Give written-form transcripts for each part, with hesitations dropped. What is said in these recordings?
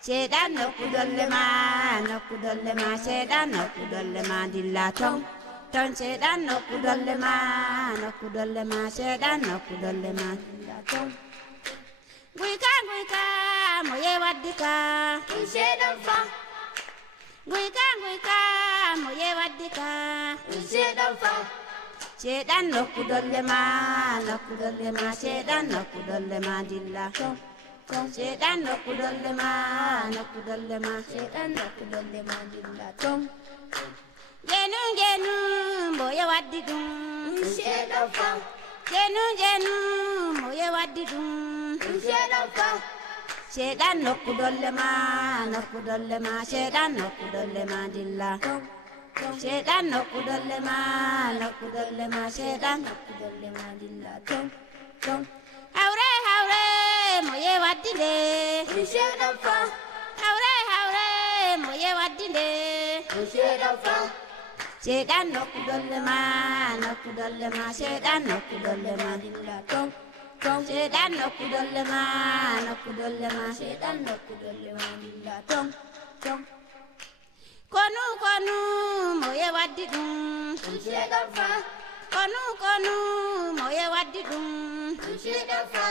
Sedan no kudolle ma sedan no kudolle ma dilla ton ton sedan no kudolle ma sedan no kudolle ma dilla ton guika moye wadika sedan fa guika moye wadika sedan fa sedan no kudolle ma sedan no kudolle ma dilla ton sedan no kudolle ma sedan no kudolle ma dilla ton genu moye waddi dum sedan fa genu moye waddi dum sedan fa sedan no kudolle ma sedan no kudolle ma dilla ton sedan no kudolle ma sedan no kudolle ma dilla ton haure moye waddi de sedan fa haure moye waddi de sedan fa sedan no kudolle ma sedan no kudolle ma dilla ton sedan no kudolle ma sedan no kudolle ma dilla ton konu moye waddi dum sedan fa konu moye waddi dum sedan fa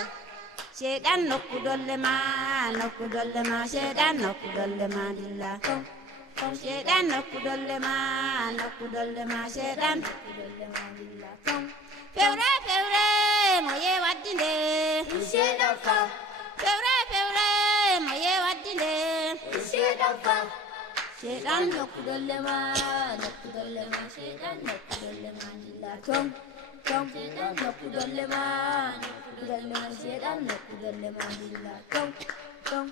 sedan no kudolle ma sedan no kudolle ma dilla ton sedan no kudolle ma sedan no kudolle ma dilla ton fewre moye waddi de sedan fa fewre moye waddi de sedan fa sedan no kudolle ma sedan no kudolle ma dilla ton sedan no kudolle ma sedan no kudolle ma dilla ton